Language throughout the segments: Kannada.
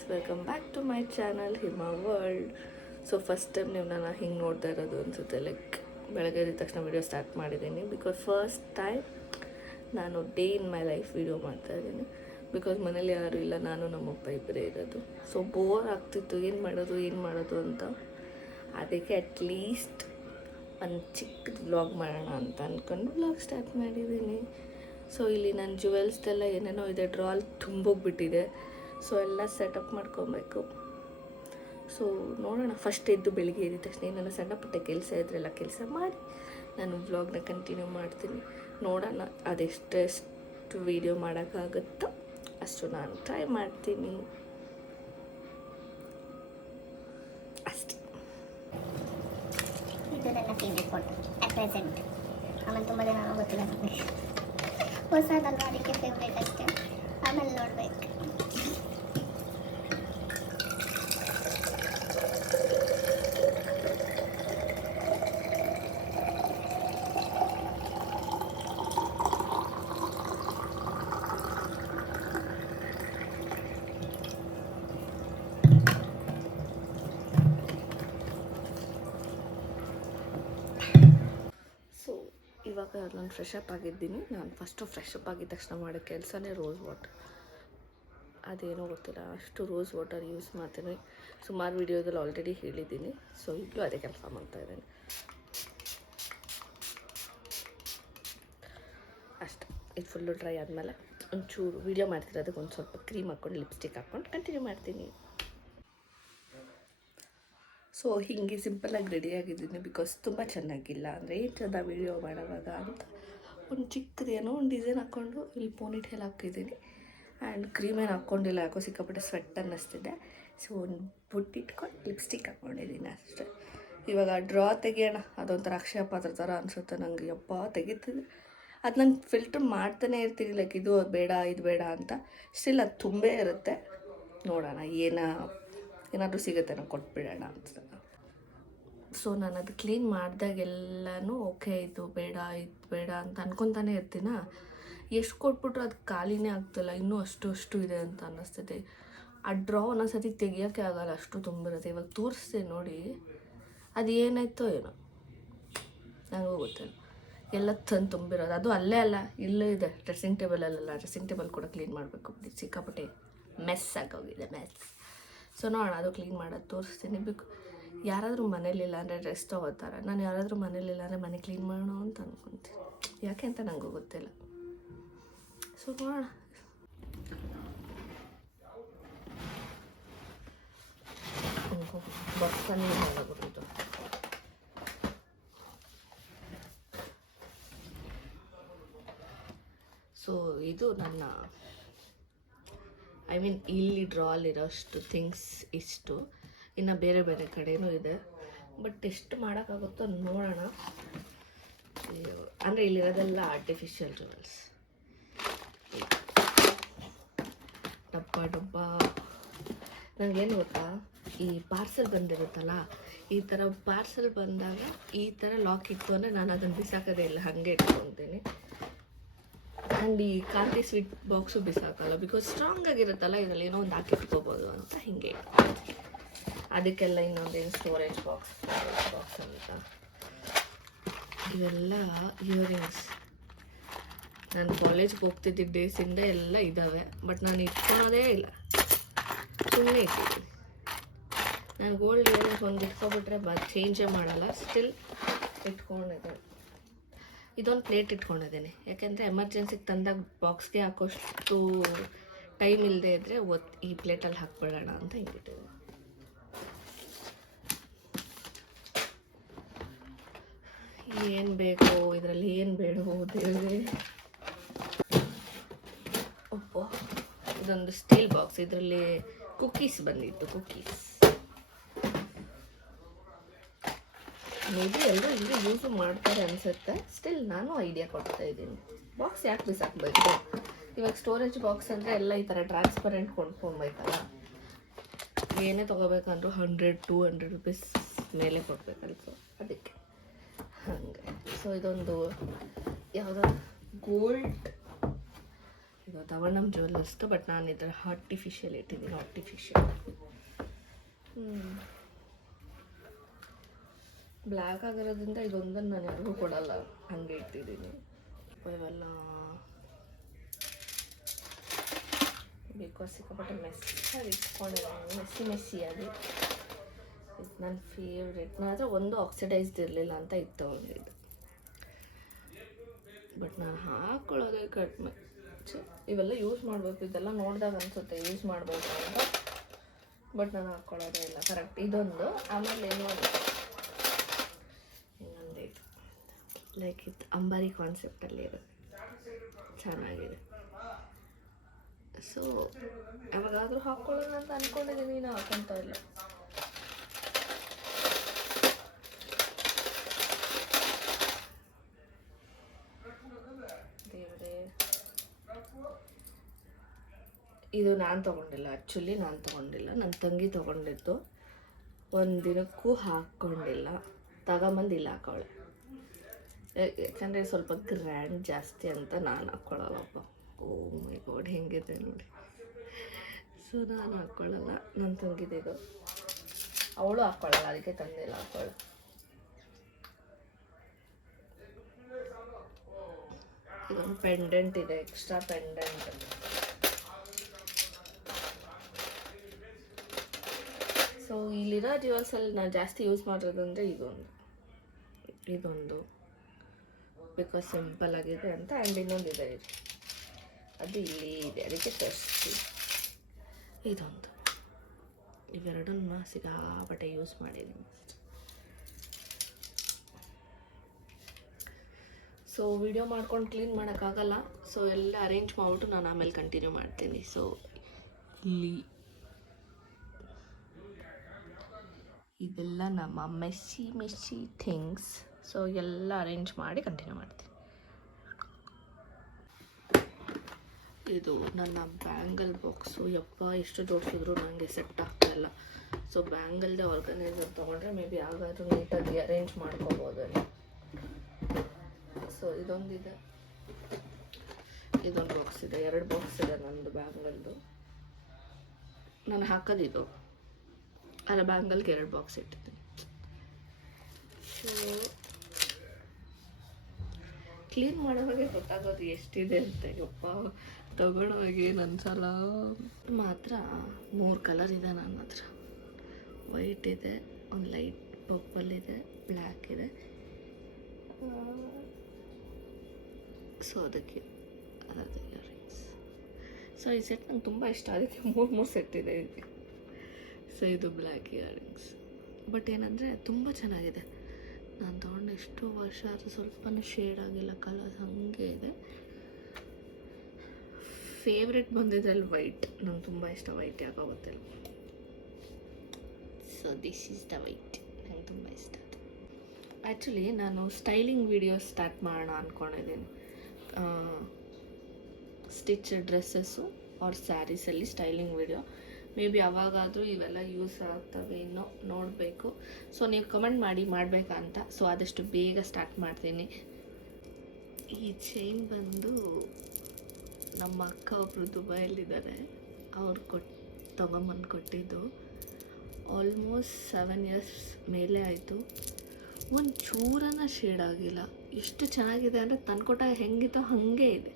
Guys, welcome back to my channel Hima world. So first time ನೀವು ನಾನು ಹಿಂಗೆ ನೋಡ್ತಾ ಇರೋದು ಅನಿಸುತ್ತೆ. ಲೈಕ್ ಬೆಳಗ್ಗೆ ಎದ್ದ ತಕ್ಷಣ ವೀಡಿಯೋ ಸ್ಟಾರ್ಟ್ ಮಾಡಿದ್ದೀನಿ. ಬಿಕಾಸ್ ಫಸ್ಟ್ ಟೈಮ್ ನಾನು day in my life video ಮಾಡ್ತಾಯಿದ್ದೀನಿ. ಬಿಕಾಸ್ ಮನೇಲಿ ಯಾರೂ ಇಲ್ಲ, ನಾನು ನಮ್ಮಪ್ಪ ಇಬ್ಬರೇ ಇರೋದು. ಸೊ ಬೋರ್ ಆಗ್ತಿತ್ತು, ಏನು ಮಾಡೋದು ಅಂತ. ಅದಕ್ಕೆ ಅಟ್ಲೀಸ್ಟ್ ಒಂದು ಚಿಕ್ಕ ವ್ಲಾಗ್ ಮಾಡೋಣ ಅಂತ ಅಂದ್ಕೊಂಡು ವ್ಲಾಗ್ ಸ್ಟಾರ್ಟ್ ಮಾಡಿದ್ದೀನಿ. ಸೊ ಇಲ್ಲಿ ನನ್ನ ಜುವೆಲ್ಸ್ದೆಲ್ಲ ಏನೇನೋ ಇದೆ, ಡ್ರಾಲ್ ತುಂಬೋಗ್ಬಿಟ್ಟಿದೆ. ಸೊ ಎಲ್ಲ ಸೆಟಪ್ ಮಾಡ್ಕೊಬೇಕು. ಸೊ ನೋಡೋಣ, ಫಸ್ಟ್ ಎದ್ದು ಬೆಳಿಗ್ಗೆ ಎದ್ದ ತಕ್ಷಣ ಏನೆಲ್ಲ ಸಣ್ಣ ಪುಟ್ಟ ಕೆಲಸ ಇದ್ರೆಲ್ಲ ಕೆಲಸ ಮಾಡಿ ನಾನು ವ್ಲಾಗ್ನ ಕಂಟಿನ್ಯೂ ಮಾಡ್ತೀನಿ. ನೋಡೋಣ ಅದೆಷ್ಟೆಷ್ಟು ವೀಡಿಯೋ ಮಾಡೋಕ್ಕಾಗುತ್ತೋ ಅಷ್ಟು ನಾನು ಟ್ರೈ ಮಾಡ್ತೀನಿ ಅಷ್ಟೇ. ಇದು ನನ್ನ ಫೇವ್ರೆಟ್ ಫೋಟೋ ಅಟ್ ಪ್ರೆಸೆಂಟ್. ಆಮೇಲೆ ತುಂಬ ಜನ ಗೊತ್ತಿಲ್ಲ ನನಗೆ, ಹೊಸದಲ್ವ ಅದಕ್ಕೆ ಫೇವ್ರೇಟ್ ಅಷ್ಟೇ. ಆಮೇಲೆ ನೋಡ್ಬೇಕು. ಇವಾಗ ನಾನು ಫ್ರೆಶ್ ಅಪ್ ಆಗಿದ್ದೀನಿ. ನಾನು ಫಸ್ಟು ಫ್ರೆಶ್ ಅಪ್ ಆಗಿದ ತಕ್ಷಣ ಮಾಡೋ ಕೆಲಸನೇ ರೋಸ್ ವಾಟರ್. ಅದೇನೋ ಗೊತ್ತಿಲ್ಲ, ಅಷ್ಟು ರೋಸ್ ವಾಟರ್ ಯೂಸ್ ಮಾಡ್ತೀನಿ. ಸುಮಾರು ವೀಡಿಯೋದಲ್ಲಿ ಆಲ್ರೆಡಿ ಹೇಳಿದ್ದೀನಿ. ಸೊ ಈಗಲೂ ಅದೇ ಕೆಲಸ ಮಾಡ್ತಾಯಿದ್ದೀನಿ ಅಷ್ಟೆ. ಇದು ಫುಲ್ಲು ಡ್ರೈ ಆದಮೇಲೆ ಒಂಚೂರು ವೀಡಿಯೋ ಮಾಡ್ತಿರೋದಕ್ಕೆ ಒಂದು ಸ್ವಲ್ಪ ಕ್ರೀಮ್ ಹಾಕ್ಕೊಂಡು ಲಿಪ್ಸ್ಟಿಕ್ ಹಾಕ್ಕೊಂಡು ಕಂಟಿನ್ಯೂ ಮಾಡ್ತೀನಿ. ಸೊ ಹೀಗೆ ಸಿಂಪಲ್ಲಾಗಿ ರೆಡಿಯಾಗಿದ್ದೀನಿ. ಬಿಕಾಸ್ ತುಂಬ ಚೆನ್ನಾಗಿಲ್ಲ ಅಂದರೆ ಏನು ಚಂದ ವೀಡಿಯೋ ಮಾಡೋವಾಗ ಅಂತ ಒಂದು ಚಿಕ್ಕದೇನೋ ಒಂದು ಡಿಸೈನ್ ಹಾಕ್ಕೊಂಡು ಇಲ್ಲಿ ಪೋನಿಟ್ ಹೇಲ್ ಹಾಕಿದ್ದೀನಿ. ಆ್ಯಂಡ್ ಕ್ರೀಮೇನು ಹಾಕ್ಕೊಂಡಿಲ್ಲ, ಯಾಕೋ ಸಿಕ್ಕಾಪಟ್ಟೆ ಸ್ವೆಟ್ ಅನ್ನಿಸ್ತಿದೆ. ಸೊ ಒಂದು ಬುಟ್ಟಿಟ್ಕೊಂಡು ಲಿಪ್ಸ್ಟಿಕ್ ಹಾಕ್ಕೊಂಡಿದ್ದೀನಿ ಅಷ್ಟೇ. ಇವಾಗ ಡ್ರಾ ತೆಗಿಯೋಣ, ಅದೊಂಥರ ಅಕ್ಷಯ ಪಾತ್ರ ಥರ ಅನಿಸುತ್ತೆ ನನಗೆ. ಯಪ್ಪ ತೆಗಿತಿದ್ದೆ ಅದು ನಾನು ಫಿಲ್ಟ್ರ್ ಮಾಡ್ತಾನೆ ಇರ್ತೀನಿ. ಲೈಕ್ ಇದು ಬೇಡ ಇದು ಬೇಡ ಅಂತ. ಸ್ಟಿಲ್ ಅದು ತುಂಬೇ ಇರುತ್ತೆ. ನೋಡೋಣ ಏನಾದರೂ ಸಿಗುತ್ತೆ ನಾವು ಕೊಟ್ಬಿಡೋಣ ಅಂತ. ಸೊ ನಾನು ಅದು ಕ್ಲೀನ್ ಮಾಡಿದಾಗೆಲ್ಲನೂ ಓಕೆ ಇದು ಬೇಡ ಅಂತ ಅನ್ಕೊತಾನೆ ಇರ್ತೀನ. ಎಷ್ಟು ಕೊಟ್ಬಿಟ್ರು ಅದು ಖಾಲಿನೇ ಆಗ್ತಿಲ್ಲ, ಇನ್ನೂ ಅಷ್ಟು ಇದೆ ಅಂತ ಅನ್ನಿಸ್ತದೆ. ಆ ಡ್ರಾ ಒಂದೊಂದ್ಸತಿ ತೆಗಿಯೋಕ್ಕೆ ಆಗೋಲ್ಲ, ಅಷ್ಟು ತುಂಬಿರುತ್ತೆ. ಇವಾಗ ತೋರಿಸ್ದೆ ನೋಡಿ, ಅದು ಏನಾಯ್ತೋ ಏನೋ ನನಗೂ ಗೊತ್ತಿಲ್ಲ. ಎಲ್ಲ ತುಂಬಿರೋದು ಅದು ಅಲ್ಲೇ ಅಲ್ಲ, ಇಲ್ಲೂ ಇದೆ ಡ್ರೆಸ್ಸಿಂಗ್ ಟೇಬಲಲ್ಲೆಲ್ಲ. ಡ್ರೆಸ್ಸಿಂಗ್ ಟೇಬಲ್ ಕೂಡ ಕ್ಲೀನ್ ಮಾಡಬೇಕು, ಸಿಕ್ಕಾಪಟ್ಟೆ ಮೆಸ್ ಆಗೋಗಿದೆ ಮೆಸ್. ಸೊ ನೋಡೋಣ, ಅದು ಕ್ಲೀನ್ ಮಾಡೋದು ತೋರಿಸ್ತೀನಿ. ಯಾರಾದರೂ ಮನೇಲಿಲ್ಲ ಅಂದರೆ ಡ್ರೆಸ್ ತೊಗೋತಾರೆ. ನಾನು ಯಾರಾದರೂ ಮನೇಲಿಲ್ಲ ಅಂದರೆ ಮನೆ ಕ್ಲೀನ್ ಮಾಡೋಣ ಅಂತ ಅಂದ್ಕೊತೀನಿ. ಯಾಕೆ ಅಂತ ನನಗೂ ಗೊತ್ತಿಲ್ಲ. ಸೊ ನೋಡೋಣ. ಬಸ್ಸಲ್ಲಿ ಮಾಡೋದು. ಸೊ ಇದು ನನ್ನ ಇಲ್ಲಿ ಡ್ರಾಲಿರೋಷ್ಟು ಥಿಂಗ್ಸ್ ಇಷ್ಟು. ಇನ್ನು ಬೇರೆ ಬೇರೆ ಕಡೆಯೂ ಇದೆ, ಬಟ್ ಎಷ್ಟು ಮಾಡೋಕ್ಕಾಗುತ್ತೋ ನೋಡೋಣ. ಅಂದರೆ ಇಲ್ಲಿರೋದೆಲ್ಲ ಆರ್ಟಿಫಿಷಿಯಲ್ ಜುವೆಲ್ಸ್. ಡಬ್ಬ ನನಗೇನು ಗೊತ್ತಾ, ಈ ಪಾರ್ಸೆಲ್ ಬಂದಿರುತ್ತಲ್ಲ, ಈ ಥರ ಪಾರ್ಸೆಲ್ ಬಂದಾಗ ಈ ಥರ ಲಾಕ್ ಇತ್ತು ಅಂದರೆ ನಾನು ಅದನ್ನು ಬಿಸಾಕೋದೇ ಇಲ್ಲ, ಹಾಗೆ ಇಟ್ಕೊತೀನಿ. ಆ್ಯಂಡ್ ಈ ಕಾರ್ತಿ ಸ್ವೀಟ್ ಬಾಕ್ಸು ಬಿಸಾಕಲ್ಲ, ಬಿಕಾಸ್ ಸ್ಟ್ರಾಂಗ್ ಆಗಿರುತ್ತಲ್ಲ, ಇದರಲ್ಲಿ ಏನೋ ಒಂದು ಹಾಕಿಟ್ಕೋಬೋದು ಅಂತ ಹಿಂಗೆ. ಅದಕ್ಕೆಲ್ಲ ಇನ್ನೊಂದೇನು ಸ್ಟೋರೇಜ್ ಬಾಕ್ಸ್ ಅಂತ. ಇವೆಲ್ಲ ಇಯರಿಂಗ್ಸ್ ನಾನು ಕಾಲೇಜ್ಗೆ ಹೋಗ್ತಿದ್ದ ಡೇಸಿಂದ ಎಲ್ಲ ಇದ್ದಾವೆ, ಬಟ್ ನಾನು ಇಟ್ಕೊಳೋದೇ ಇಲ್ಲ, ಸುಮ್ಮನೆ ಇಟ್ಟಿದ್ದೀನಿ. ನಾನು ಗೋಲ್ಡ್ ಇಯರಿಂಗ್ಸ್ ಒಂದು ಇಟ್ಕೊಬಿಟ್ರೆ ಚೇಂಜೇ ಮಾಡಲ್ಲ, ಸ್ಟಿಲ್ ಇಟ್ಕೊಂಡಿದ್ದೆ. ಇದೊಂದು ಪ್ಲೇಟ್ ಇಟ್ಕೊಂಡಿದ್ದೀನಿ, ಯಾಕೆಂದರೆ ಎಮರ್ಜೆನ್ಸಿಗೆ ತಂದಾಗ ಬಾಕ್ಸ್ಗೆ ಹಾಕೋಷ್ಟು ಟೈಮ್ ಇಲ್ಲದೆ ಇದ್ದರೆ ಈ ಪ್ಲೇಟಲ್ಲಿ ಹಾಕ್ಬಿಡೋಣ ಅಂತ ಹಿಂಗಿಟ್ಟಿದ್ದೀನಿ. ಏನು ಬೇಕೋ ಇದರಲ್ಲಿ, ಏನು ಬೇಡವೋ ದೇವರೇ. ಒಪ್ಪೋ, ಇದೊಂದು ಸ್ಟೀಲ್ ಬಾಕ್ಸ್, ಇದರಲ್ಲಿ ಕುಕ್ಕೀಸ್ ಬಂದಿತ್ತು. ಕುಕ್ಕೀಸ್ ಮೇಬಿ ಎಲ್ಲರೂ ಇಲ್ಲಿ ಯೂಸು ಮಾಡ್ತಾರೆ ಅನಿಸುತ್ತೆ. ಸ್ಟಿಲ್ ನಾನು ಐಡಿಯಾ ಕೊಡ್ತಾ ಇದ್ದೀನಿ. ಬಾಕ್ಸ್ ಯಾಕೆ ಬಿಸಾಕಬೇಕು? ಇವಾಗ ಸ್ಟೋರೇಜ್ ಬಾಕ್ಸ್ ಅಂದರೆ ಎಲ್ಲ ಈ ಥರ ಟ್ರಾನ್ಸ್ಪರೆಂಟ್ ಕೊಂಡ್ಕೊಬೇಕಲ್ಲ. ಏನೇ ತೊಗೋಬೇಕಂದ್ರೂ 100-200 ರೂಪೀಸ್ ಮೇಲೆ ಕೊಡಬೇಕಲ್ಲ. ಸೊ ಅದಕ್ಕೆ ಹಾಗೆ. ಸೊ ಇದೊಂದು ಯಾವುದೋ ಗೋಲ್ಡ್, ಇದು ತವಣ್ಣಂ ಜ್ಯುವೆಲ್ಲರ್ಸ್ದು, ಬಟ್ ನಾನು ಇದರ ಆರ್ಟಿಫಿಷಿಯಲ್ ಇಟ್ಟಿದ್ದೀನಿ. ಆರ್ಟಿಫಿಷಿಯಲ್ ಬ್ಲ್ಯಾಕ್ ಆಗಿರೋದ್ರಿಂದ ಇದೊಂದನ್ನು ನಾನು ಯಾರಿಗೂ ಕೊಡಲ್ಲ, ಹಾಗೆ ಇಟ್ಟಿದ್ದೀನಿ. ಇವೆಲ್ಲ ಬಿಕಾಸ್ ಸಿಕ್ಕಾಪಟ್ಟೆ ಮೆಸ್ಸಾಗಿ ಇಟ್ಕೊಂಡಿದ್ದೀನಿ, ಮೆಸ್ಸಿಯಾಗಿ. ಇದು ನನ್ನ ಫೇವ್ರೆಟ್. ಆದರೆ ಒಂದು ಆಕ್ಸಿಡೈಸ್ಡ್ ಇರಲಿಲ್ಲ ಅಂತ ಇತ್ತು ಇದು, ಬಟ್ ನಾನು ಹಾಕ್ಕೊಳ್ಳೋದೇ ಕಡಿಮೆ. ಇವೆಲ್ಲ ಯೂಸ್ ಮಾಡಬೇಕು, ಇದೆಲ್ಲ ನೋಡಿದಾಗ ಅನಿಸುತ್ತೆ ಯೂಸ್ ಮಾಡಬೇಕು ಅಂತ, ಬಟ್ ನಾನು ಹಾಕ್ಕೊಳ್ಳೋದೇ ಇಲ್ಲ. ಕರೆಕ್ಟ್ ಇದೊಂದು. ಆಮೇಲೆ ಇನ್ನೊಂದು ಇದು ಲೈಕ್ ಇದು ಅಂಬಾರಿ ಕಾನ್ಸೆಪ್ಟಲ್ಲಿ ಇರುತ್ತೆ, ಚೆನ್ನಾಗಿದೆ. ಸೊ ಯಾವಾಗಾದರೂ ಹಾಕ್ಕೊಳ್ಳೋಣ ಅಂತ ಅಂದ್ಕೊಂಡಿದ್ದೀನಿ, ನಾನು ಹಾಕೊತ ಇಲ್ಲ. ಇದು ನಾನು ತೊಗೊಂಡಿಲ್ಲ, ಆ್ಯಕ್ಚುಲಿ ನಾನು ತೊಗೊಂಡಿಲ್ಲ, ನನ್ನ ತಂಗಿ ತೊಗೊಂಡಿದ್ದು. ಒಂದು ದಿನಕ್ಕೂ ಹಾಕ್ಕೊಂಡಿಲ್ಲ, ತಗೊಂಬಂದು ಇಲ್ಲ ಹಾಕೊಳ್ಳೆ. ಯಾಕಂದರೆ ಸ್ವಲ್ಪ ಗ್ರ್ಯಾಂಡ್ ಜಾಸ್ತಿ ಅಂತ ನಾನು ಹಾಕ್ಕೊಳ್ಳಲ್ಲಪ್ಪ. ಓ ಮೈ ಗಾಡ್, ಹೆಂಗಿದೆ ನೋಡಿ. ಸೊ ನಾನು ಹಾಕ್ಕೊಳ್ಳಲ್ಲ, ನನ್ನ ತಂಗಿದಿದು. ಅವಳು ಹಾಕ್ಕೊಳ್ಳಲ್ಲ, ಅದಕ್ಕೆ ತಂದಿಲ್ಲ ಹಾಕ್ಕೊಳ್ಳ. ಇದೊಂದು ಪೆಂಡೆಂಟ್ ಇದೆ, ಎಕ್ಸ್ಟ್ರಾ ಪೆಂಡೆಂಟ್. ಸೊ ಇಲ್ಲಿರೋ ಜ್ಯುವೆಲ್ಸಲ್ಲಿ ನಾನು ಜಾಸ್ತಿ ಯೂಸ್ ಮಾಡೋದಂದರೆ ಇದೊಂದು ಬಿಕಾಸ್ ಸಿಂಪಲ್ ಆಗಿದೆ ಅಂತ. ಆ್ಯಂಡ್ ಇನ್ನೊಂದಿದೆ ಇದು, ಅದು ಇಲ್ಲಿ ಇದೆ, ಅದಕ್ಕೆ ತರಿಸ್ತೀವಿ. ಇದೊಂದು, ಇವೆರಡನ್ನ ಸಿಕ್ಕಾಪಟ್ಟೆ ಯೂಸ್ ಮಾಡಿದ್ದೀನಿ. ಸೊ ವಿಡಿಯೋ ಮಾಡ್ಕೊಂಡು ಕ್ಲೀನ್ ಮಾಡೋಕ್ಕಾಗಲ್ಲ, ಸೊ ಎಲ್ಲ ಅರೇಂಜ್ ಮಾಡಿಬಿಟ್ಟು ನಾನು ಆಮೇಲೆ ಕಂಟಿನ್ಯೂ ಮಾಡ್ತೀನಿ. ಸೊ ಇಲ್ಲಿ ಇದೆಲ್ಲ ನಮ್ಮ ಮೆಸ್ಸಿ ಥಿಂಗ್ಸ್. ಸೊ ಎಲ್ಲ ಅರೇಂಜ್ ಮಾಡಿ ಕಂಟಿನ್ಯೂ ಮಾಡ್ತೀನಿ. ಇದು ನನ್ನ ಬ್ಯಾಂಗಲ್ ಬಾಕ್ಸು. ಯಪ್ಪ ಎಷ್ಟು ಜೋಡಿಸಿದ್ರು ನನಗೆ ಸೆಟ್ ಆಗ್ತಾಯಿಲ್ಲ. ಸೊ ಬ್ಯಾಂಗಲ್ದೇ ಆರ್ಗನೈಸರ್ ತೊಗೊಂಡ್ರೆ ಮೇ ಬಿ ಆಗಾದರೂ ನೀಟಾಗಿ ಅರೇಂಜ್ ಮಾಡ್ಕೋಬೋದು. ಸೊ ಇದೊಂದಿದೆ, ಇದೊಂದು ಬಾಕ್ಸ್ ಇದೆ, 2 ಬಾಕ್ಸ್ ಇದೆ ನನ್ನದು ಬ್ಯಾಂಗಲ್ದು. ನಾನು ಹಾಕೋದಿದು, ಅಲ್ಲ ಬ್ಯಾಂಗಲ್ಗೆ 2 ಬಾಕ್ಸ್ ಇಟ್ಟಿದ್ದೀನಿ. ಸೊ ಕ್ಲೀನ್ ಮಾಡೋವಾಗೆ ಗೊತ್ತಾಗೋದು ಎಷ್ಟಿದೆ ಅಂತ. ಯಪ್ಪ ತಗೊಳ್ಳೋವಾಗೆ ನನ್ನ ಸಲ ಮಾತ್ರ 3 ಕಲರ್ ಇದೆ ನನ್ನ ಹತ್ರ. ವೈಟ್ ಇದೆ, ಒಂದು ಲೈಟ್ ಪರ್ಪಲ್ ಇದೆ, ಬ್ಲ್ಯಾಕ್ ಇದೆ. ಸೊ ಅದಕ್ಕೆ ಇಯರಿಂಗ್ಸ್. ಸೊ ಈ ಸೆಟ್ ನಂಗೆ ತುಂಬ ಇಷ್ಟ, ಅದಕ್ಕೆ 3 ಸೆಟ್ ಇದೆ ಇದಕ್ಕೆ. ಸೊ ಇದು ಬ್ಲ್ಯಾಕ್ ಇಯರಿಂಗ್ಸ್. ಬಟ್ ಏನಂದರೆ ತುಂಬ ಚೆನ್ನಾಗಿದೆ. ನಾನು ತೊಗೊಂಡು ಎಷ್ಟು ವರ್ಷ ಆದರೂ ಸ್ವಲ್ಪನೂ ಶೇಡ್ ಆಗಿಲ್ಲ, ಕಲರ್ಸ್ ಹಾಗೆ ಇದೆ. ಫೇವ್ರೆಟ್ ಬಂದಿದ್ರಲ್ಲಿ ವೈಟ್, ನಂಗೆ ತುಂಬ ಇಷ್ಟ ವೈಟ್, ಯಾಕೋ ಗೊತ್ತಿಲ್ಲ. So this is the white, ನಂಗೆ ತುಂಬ ಇಷ್ಟ ಅದು. ಆ್ಯಕ್ಚುಲಿ ನಾನು ಸ್ಟೈಲಿಂಗ್ ವಿಡಿಯೋಸ್ ಸ್ಟಾರ್ಟ್ ಮಾಡೋಣ ಅಂದ್ಕೊಂಡಿದ್ದೀನಿ. ಸ್ಟಿಚ್ ಡ್ರೆಸ್ಸಸ್ಸು ಆರ್ ಸ್ಯಾರೀಸಲ್ಲಿ ಸ್ಟೈಲಿಂಗ್ ವಿಡಿಯೋ. ಮೇ ಬಿ ಅವಾಗಾದರೂ ಇವೆಲ್ಲ ಯೂಸ್ ಆಗ್ತವೆ, ಇನ್ನೂ ನೋಡಬೇಕು. ಸೊ ನೀವು ಕಮೆಂಟ್ ಮಾಡಿ ಮಾಡಬೇಕಾ ಅಂತ. ಸೊ ಆದಷ್ಟು ಬೇಗ ಸ್ಟಾರ್ಟ್ ಮಾಡ್ತೀನಿ. ಈ ಚೈನ್ ಬಂದು ನಮ್ಮ ಅಕ್ಕ ಒಬ್ಬರು ದುಬೈಯಲ್ಲಿದ್ದಾರೆ, ಅವ್ರು ತೊಗೊಂಬಂದು ಕೊಟ್ಟಿದ್ದು. ಆಲ್ಮೋಸ್ಟ್ 7 ಇಯರ್ಸ್ ಮೇಲೆ ಆಯಿತು, ಒಂದು ಚೂರನ ಶೇಡ್ ಆಗಿಲ್ಲ. ಎಷ್ಟು ಚೆನ್ನಾಗಿದೆ ಅಂದರೆ ತಂದ್ಕೊಟ್ಟಾಗ ಹೆಂಗಿತ್ತೋ ಹಾಗೆ ಇದೆ.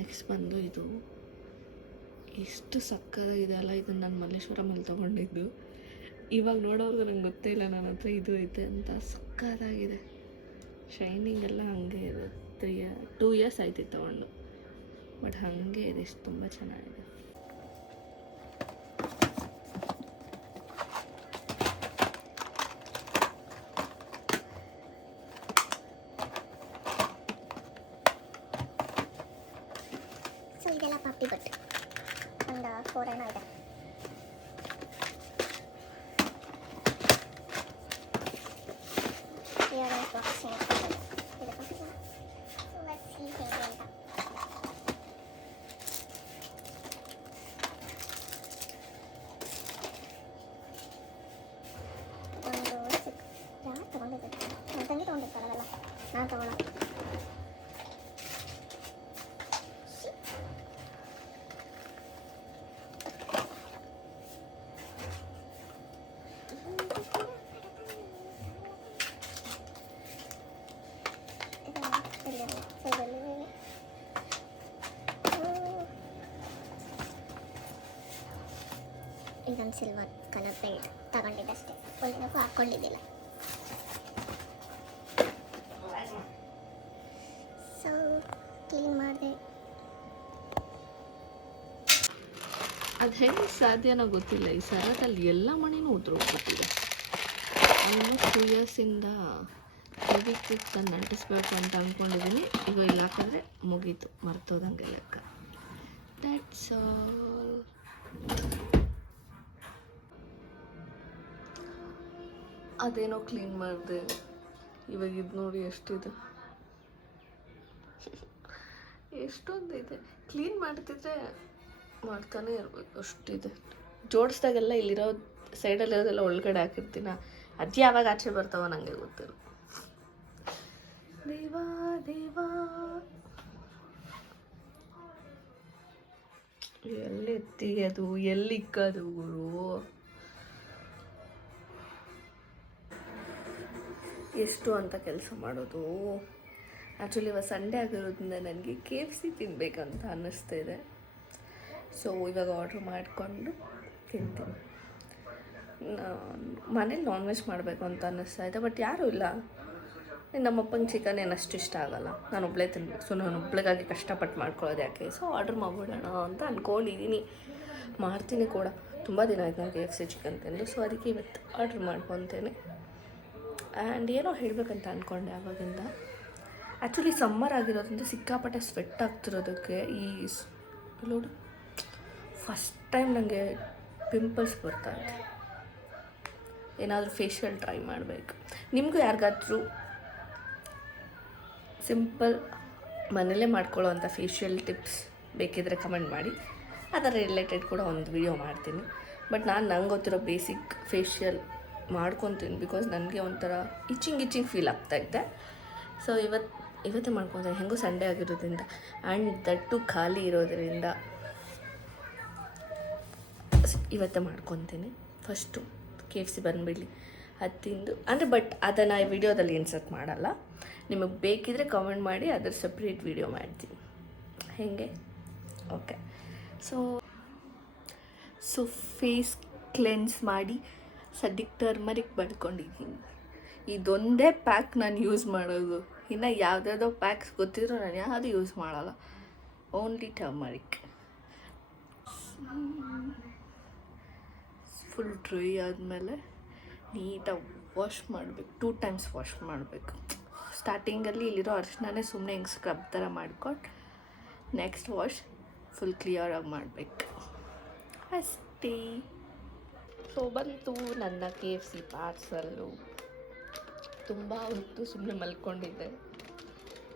ನೆಕ್ಸ್ಟ್ ಬಂದು ಇದು ಎಷ್ಟು ಸಕ್ಕತ್ತಾಗಿದೆ ಅಲ್ಲ. ಇದನ್ನು ನಾನು ಮಲ್ಲೇಶ್ವರಮಲ್ಲಿ ತೊಗೊಂಡಿದ್ದು. ಇವಾಗ ನೋಡೋರ್ಗು ನಂಗೆ ಗೊತ್ತೇ ಇಲ್ಲ ನನ್ನ ಹತ್ರ ಇದು ಐತೆ ಅಂತ. ಸಕ್ಕತ್ತಾಗಿದೆ, ಶೈನಿಂಗ್ ಎಲ್ಲ ಹಾಗೆ ಇದೆ. 2 ಇಯರ್ಸ್ ಆಯ್ತು ತೊಗೊಂಡು, ಬಟ್ ಹಾಗೆ ಇದೆ, ಎಷ್ಟು ತುಂಬ ಚೆನ್ನಾಗಿದೆ. ಸೊ ಇದೆಲ್ಲ ಪಾಪ್ಟಿ ಬಟ್ ಒಂದು 4 ಏನೋ ಇದೆ. ಇಯರಿಂಗ್ಸ್ ಬಾಕ್ಸ್ ಲೆಟ್ಸ್ ಸಿ ಹೇಗೆ ಅಂತ. ಒಂದು ಯಾರು ತೊಗೊಂಡಿದ್ದು? ನನ್ನ ತಂಗಿ ತೊಗೊಂಡಿರ್ತಾರಲ್ಲ, ನಾನು ತಗೊಳ. ಇದೊಂದು ಸಿಲ್ವರ್ ಕಲರ್ ಬೆಲ್ಟ್ ತಗೊಂಡಿದ್ದಷ್ಟೇ, ಒಳ್ಳೆದಕ್ಕೂ ಹಾಕ್ಕೊಂಡಿದ್ದಿಲ್ಲ. ಸೊ ಕ್ಲೀನ್ ಮಾಡಿದೆ. ಅದು ಹೆಂಗೆ ಸಾಧ್ಯನೋ ಗೊತ್ತಿಲ್ಲ, ಈ ಸರದಲ್ಲಿ ಎಲ್ಲ ಮಣಿನೂ ಉದುರೋಗ್ಬಿಟ್ಟಿದೆ. ಆಲ್ಮೋಸ್ಟ್ 2 ಇಯರ್ಸಿಂದ ಫೆವಿಕ್ವಿಕ್ ತಂದು ಅಂಟಿಸ್ಬೇಕು ಅಂತ ಅಂದ್ಕೊಂಡಿದ್ದೀನಿ. ಈಗ ಇಲ್ಲಿ ಹಾಕಿದ್ರೆ ಮುಗೀತು, ಮರ್ತೋದಂಗೆ ಲೆಕ್ಕ. That's all. ಅದೇನೋ ಕ್ಲೀನ್ ಮಾಡಿದೆ, ಇವಾಗ ಇದು ನೋಡಿ ಎಷ್ಟಿದೆ, ಎಷ್ಟೊಂದಿದೆ. ಕ್ಲೀನ್ ಮಾಡ್ತಿದ್ರೆ ಮಾಡ್ತಾನೆ ಇರಬೇಕು, ಅಷ್ಟಿದೆ. ಜೋಡಿಸ್ದಾಗೆಲ್ಲ ಇಲ್ಲಿರೋ ಸೈಡಲ್ಲಿರೋದೆಲ್ಲ ಒಳಗಡೆ ಹಾಕಿರ್ತೀನ, ಅಜ್ಜಿ ಯಾವಾಗ ಆಚೆ ಬರ್ತಾವ ನನಗೆ ಗೊತ್ತಿಲ್ಲ. ದೇವಾ ದೇವಾ, ಎಲ್ಲಿ ತೆಗೆಯೋದು ಎಲ್ಲಿ ಇಕ್ಕೋದು ಗುರು? ಎಷ್ಟು ಅಂತ ಕೆಲಸ ಮಾಡೋದು. ಆ್ಯಕ್ಚುಲಿ ಇವಾಗ ಸಂಡೇ ಆಗಿರೋದ್ರಿಂದ ನನಗೆ KFC ತಿನ್ನಬೇಕಂತ ಅನ್ನಿಸ್ತಾ ಇದೆ. ಸೊ ಇವಾಗ ಆರ್ಡ್ರ್ ಮಾಡಿಕೊಂಡು ತಿಂತೀನಿ. ಮನೇಲಿ ನಾನ್ ವೆಜ್ ಮಾಡಬೇಕು ಅಂತ ಅನ್ನಿಸ್ತಾ ಇದೆ, ಬಟ್ ಯಾರೂ ಇಲ್ಲ. ನಮ್ಮಪ್ಪಂಗೆ ಚಿಕನ್ ಏನು ಅಷ್ಟು ಇಷ್ಟ ಆಗೋಲ್ಲ, ನಾನು ಒಬ್ಬಳೇ ತಿನ್ಬೇಕು. ಸೊ ನಾನು ಒಬ್ಳಿಗಾಗಿ ಕಷ್ಟಪಟ್ಟು ಮಾಡ್ಕೊಳ್ಳೋದು ಯಾಕೆ? ಸೊ ಆರ್ಡ್ರ್ ಮಾಡ್ಬಿಡೋಣ ಅಂತ ಅಂದ್ಕೊಂಡಿದ್ದೀನಿ, ಮಾಡ್ತೀನಿ ಕೂಡ. ತುಂಬ ದಿನ ಆಯ್ತು ನಾನು KFC ಚಿಕನ್ ತಿಂದು. ಸೊ ಅದಕ್ಕೆ ಇವತ್ತು ಆರ್ಡ್ರ್ ಮಾಡ್ಕೊತೇನೆ. ಆ್ಯಂಡ್ ಏನೋ ಹೇಳಬೇಕಂತ ಅಂದ್ಕೊಂಡೆ ಆವಾಗಿಂದ. ಆ್ಯಕ್ಚುಲಿ ಸಮ್ಮರ್ ಆಗಿರೋದ್ರಿಂದ ಸಿಕ್ಕಾಪಟ್ಟೆ ಸ್ವೆಟ್ ಆಗ್ತಿರೋದಕ್ಕೆ ಈ ನೋಡಿ ಫಸ್ಟ್ ಟೈಮ್ ನನಗೆ ಪಿಂಪಲ್ಸ್ ಬರ್ತಾ ಇದೆ. ಏನಾದರೂ ಫೇಶಿಯಲ್ ಟ್ರೈ ಮಾಡಬೇಕು. ನಿಮಗೂ ಯಾರಿಗಾದ್ರೂ ಸಿಂಪಲ್ ಮನೇಲೇ ಮಾಡ್ಕೊಳ್ಳೋ ಅಂಥ ಫೇಶಿಯಲ್ ಟಿಪ್ಸ್ ಬೇಕಿದ್ರೆ ಕಮೆಂಟ್ ಮಾಡಿ, ಅದರ ರಿಲೇಟೆಡ್ ಕೂಡ ಒಂದು ವಿಡಿಯೋ ಮಾಡ್ತೀನಿ. ಬಟ್ ನಂಗೆ ಗೊತ್ತಿರೋ ಬೇಸಿಕ್ ಫೇಶಿಯಲ್ ಮಾಡ್ಕೊತೀನಿ, ಬಿಕಾಸ್ ನನಗೆ ಒಂಥರ ಇಚ್ಚಿಂಗ್ ಫೀಲ್ ಆಗ್ತಾಯಿದ್ದೆ. ಸೊ ಇವತ್ತೇ ಮಾಡ್ಕೊತೀನಿ, ಹೆಂಗೂ ಸಂಡೇ ಆಗಿರೋದ್ರಿಂದ ಆ್ಯಂಡ್ ದಟ್ಟು ಖಾಲಿ ಇರೋದರಿಂದ ಇವತ್ತೇ ಮಾಡ್ಕೊತೀನಿ. ಫಸ್ಟು KFC ಬಂದುಬಿಡಲಿ, ಅದು ತಿಂದು ಅಂದರೆ, ಬಟ್ ಅದನ್ನು ವಿಡಿಯೋದಲ್ಲಿ ಇನ್ಸರ್ಟ್ ಮಾಡಲ್ಲ. ನಿಮಗೆ ಬೇಕಿದ್ರೆ ಕಮೆಂಟ್ ಮಾಡಿ, ಅದರ ಸಪ್ರೇಟ್ ವಿಡಿಯೋ ಮಾಡ್ತೀನಿ. ಹೇಗೆ? ಓಕೆ. ಸೊ ಫೇಸ್ ಕ್ಲೆನ್ಸ್ ಮಾಡಿ ಸದ್ಯಕ್ಕೆ ಟರ್ಮರಿಕ್ ಬಳ್ಕೊಂಡಿದ್ದೀನಿ. ಇದೊಂದೇ ಪ್ಯಾಕ್ ನಾನು ಯೂಸ್ ಮಾಡೋದು. ಇನ್ನು ಯಾವುದ್ಯಾವುದೋ ಪ್ಯಾಕ್ಸ್ ಗೊತ್ತಿದ್ರು ನಾನು ಯಾವುದು ಯೂಸ್ ಮಾಡಲ್ಲ, ಓನ್ಲಿ ಟರ್ಮರಿಕ್. ಫುಲ್ ಡ್ರೈ ಆದಮೇಲೆ ನೀಟಾಗಿ ವಾಶ್ ಮಾಡಬೇಕು, 2 ಟೈಮ್ಸ್ ವಾಶ್ ಮಾಡಬೇಕು. ಸ್ಟಾರ್ಟಿಂಗಲ್ಲಿ ಇಲ್ಲಿರೋ ಅರಿಶಿಣನೇ ಸುಮ್ಮನೆ ಹಿಂಗೆ ಸ್ಕ್ರಬ್ ಥರ ಮಾಡ್ಕೊಂಡು ನೆಕ್ಸ್ಟ್ ವಾಶ್ ಫುಲ್ ಕ್ಲಿಯರಾಗಿ ಮಾಡಬೇಕು ಅಷ್ಟೇ. ಸೊ ಬಂತು ನನ್ನ KFC ಪಾರ್ಸಲ್ಲು. ತುಂಬ ಹೊತ್ತು ಸುಮ್ಮನೆ ಮಲ್ಕೊಂಡಿದ್ದೆ.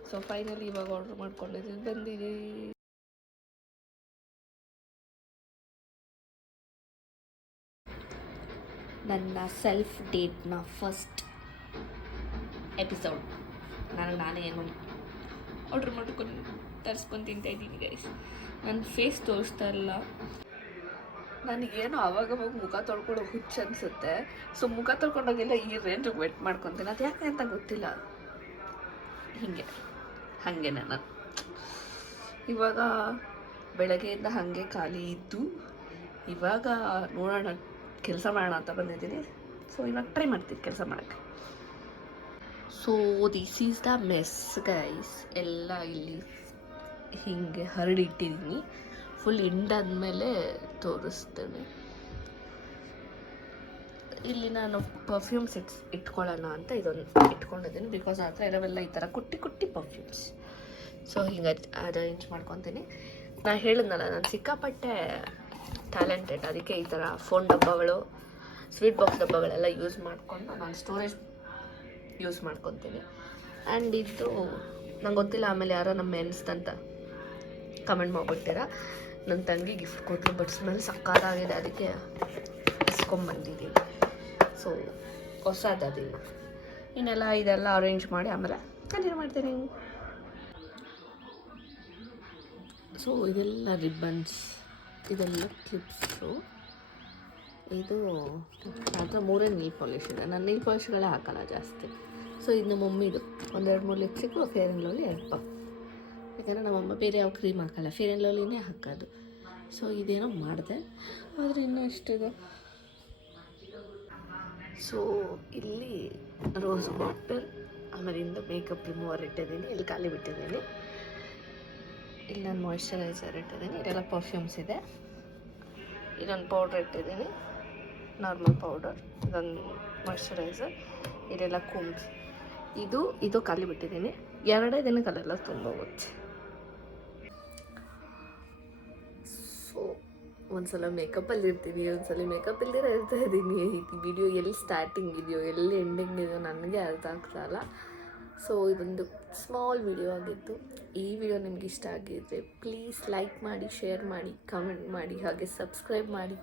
ಸೊ ಫೈನಲಿ ಇವಾಗ ಆರ್ಡ್ರ್ ಮಾಡ್ಕೊಂಡಿದ್ದು ಬಂದಿದೆ. ನನ್ನ ಸೆಲ್ಫ್ ಡೇಟ್ನ ಫಸ್ಟ್ ಎಪಿಸೋಡ್ ನಾನೇ ಏನು ಆರ್ಡ್ರ್ ಮಾಡ್ಕೊಂಡು ತರಿಸ್ಕೊಂಡು ತಿಂತಾಯಿದ್ದೀನಿ ಗೈಸ್. ನನ್ನ ಫೇಸ್ ತೋರಿಸ್ತಾ ಇಲ್ಲ, ನನಗೇನೋ ಅವಾಗವಾಗ ಮುಖ ತೊಳ್ಕೊಳ್ಳೋ ಹುಚ್ಚು ಅನಿಸುತ್ತೆ. ಸೊ ಮುಖ ತೊಳ್ಕೊಂಡೋಗೆಲ್ಲ ಈ ರೇಂಜಿಗೆ ವೆಟ್ ಮಾಡ್ಕೊತೀನಿ, ಅದು ಯಾಕೆ ಅಂತ ಗೊತ್ತಿಲ್ಲ. ಹಾಗೆ ನಾನು ಇವಾಗ ಬೆಳಗ್ಗೆಯಿಂದ ಹಾಗೆ ಖಾಲಿ ಇದ್ದು ಇವಾಗ ನೋಡೋಣ ಕೆಲಸ ಮಾಡೋಣ ಅಂತ ಬಂದಿದ್ದೀನಿ. ಸೊ ಇವಾಗ ಟ್ರೈ ಮಾಡ್ತೀನಿ ಕೆಲಸ ಮಾಡೋಕ್ಕೆ. So this is the mess guys. ಎಲ್ಲ ಇಲ್ಲಿ ಹೀಗೆ ಹರಡಿಟ್ಟಿದ್ದೀನಿ. ಫುಲ್ ಇಂಡಾದ್ಮೇಲೆ ತೋರಿಸ್ತೇನೆ. ಇಲ್ಲಿ ನಾನು ಪರ್ಫ್ಯೂಮ್ ಸೆಟ್ಸ್ ಇಟ್ಕೊಳ್ಳೋಣ ಅಂತ ಇದೊಂದು ಇಟ್ಕೊಂಡಿದ್ದೀನಿ, ಬಿಕಾಸ್ ಆ ಥರ ಇರೋವೆಲ್ಲ ಈ ಥರ ಕುಟ್ಟಿ ಪರ್ಫ್ಯೂಮ್ಸ್. ಸೊ ಹಿಂಗೆ ಅರೇಂಜ್ ಮಾಡ್ಕೊತೀನಿ. ನಾನು ಹೇಳಿದ್ನಲ್ಲ, ನಾನು ಸಿಕ್ಕಾಪಟ್ಟೆ ಟ್ಯಾಲೆಂಟೆಡ್, ಅದಕ್ಕೆ ಈ ಥರ ಫೋನ್ ಡಬ್ಬಗಳು, ಸ್ವೀಟ್ ಬಾಕ್ಸ್ ಡಬ್ಬಗಳೆಲ್ಲ ಯೂಸ್ ಮಾಡಿಕೊಂಡು ನಾನು ಸ್ಟೋರೇಜ್ ಯೂಸ್ ಮಾಡ್ಕೊತೀನಿ. ಆ್ಯಂಡ್ ಇದು ನಂಗೆ ಗೊತ್ತಿಲ್ಲ, ಆಮೇಲೆ ಯಾರೋ ನಮ್ಮ ಎನ್ಸ್ತಂತ ಕಮೆಂಟ್ ಮಾಡ್ಬಿಡ್ತೀರಾ. ನನ್ನ ತಂಗಿ ಗಿಫ್ಟ್ ಕೊಟ್ಟರು, ಬಟ್ ಸ್ಮೆಲ್ ಸಕ್ಕತ್ತಾಗಿದೆ, ಅದಕ್ಕೆ ಇಸ್ಕೊಂಬಂದಿದ್ದೀನಿ. ಸೊ ಹೊಸದು ಅದು. ಇದೆಲ್ಲ ಅರೇಂಜ್ ಮಾಡಿ ಆಮೇಲೆ ಕಂಟಿನ್ಯೂ ಮಾಡ್ತೇನೆ. ಸೊ ಇದೆಲ್ಲ ರಿಬ್ಬನ್ಸ್, ಇದೆಲ್ಲ ಕ್ಲಿಪ್ಸು. ಇದು ಮಾತ್ರ 3 ನೀಲ್ ಪಾಲಿಶ್ ಇದೆ. ನಾನು ನೀಲ್ ಪಾಲಿಶ್ಗಳೇ ಹಾಕಲ್ಲ ಜಾಸ್ತಿ. ಸೊ ಇದು ನಮ್ಮ ಮಮ್ಮಿದು 1-2-3 lipstick, fair and lovely 2 puff. ಯಾಕಂದರೆ ನಮ್ಮಮ್ಮ ಬೇರೆ ಯಾವ ಕ್ರೀಮ್ ಹಾಕಲ್ಲ, ಫೇರ್ ಆ್ಯಂಡ್ ಲವ್ಲಿನೇ ಹಾಕೋದು. ಸೊ ಇದೇನೋ ಮಾಡಿದೆ, ಆದರೆ ಇನ್ನೂ ಇಷ್ಟಿದೆ. ಸೊ ಇಲ್ಲಿ ರೋಸ್ ವಾಟರ್, ಆಮೇಲಿಂದ ಮೇಕಪ್ ರಿಮೂವರ್ ಇಟ್ಟಿದ್ದೀನಿ, ಇಲ್ಲಿ ಖಾಲಿ ಬಿಟ್ಟಿದ್ದೀನಿ. ಇಲ್ಲಿ ನಾನು ಮಾಯ್ಶ್ಚರೈಸರ್ ಇಟ್ಟಿದ್ದೀನಿ, ಇದೆಲ್ಲ ಪರ್ಫ್ಯೂಮ್ಸ್ ಇದೆ. ಇದೊಂದು ಪೌಡ್ರ್ ಇಟ್ಟಿದ್ದೀನಿ, ನಾರ್ಮಲ್ ಪೌಡರ್. ಇದೊಂದು ಮಾಯ್ಶ್ಚರೈಸರ್, ಇದೆಲ್ಲ ಕೂಮ್ಸ್. ಇದು ಖಾಲಿ ಬಿಟ್ಟಿದ್ದೀನಿ. 2 ದಿನಕ್ಕೆಲ್ಲ ತುಂಬ ಹೋಗುತ್ತೆ. ಸೊ ಒಂದ್ಸಲ ಮೇಕಪ್ಪಲ್ಲಿ ಇರ್ತೀನಿ, ಒಂದ್ಸಲ ಮೇಕಪ್ ಇಲ್ದಿರ ಇರ್ತಾ ಇದ್ದೀನಿ. ಈ ವಿಡಿಯೋ ಎಲ್ಲಿ ಸ್ಟಾರ್ಟಿಂಗ್ ಇದೆಯೋ ಎಲ್ಲಿ ಎಂಡಿಂಗ್ ಇದೆಯೋ ನನಗೆ ಅರ್ಥ ಆಗ್ತಾಯಿಲ್ಲ. ಸೊ ಇದೊಂದು ಸ್ಮಾಲ್ ವಿಡಿಯೋ ಆಗಿತ್ತು. ಈ ವಿಡಿಯೋ ನಿಮ್ಗೆ ಇಷ್ಟ ಆಗಿದ್ದರೆ ಪ್ಲೀಸ್ ಲೈಕ್ ಮಾಡಿ, ಶೇರ್ ಮಾಡಿ, ಕಮೆಂಟ್ ಮಾಡಿ, ಹಾಗೆ ಸಬ್ಸ್ಕ್ರೈಬ್ ಮಾಡಿ.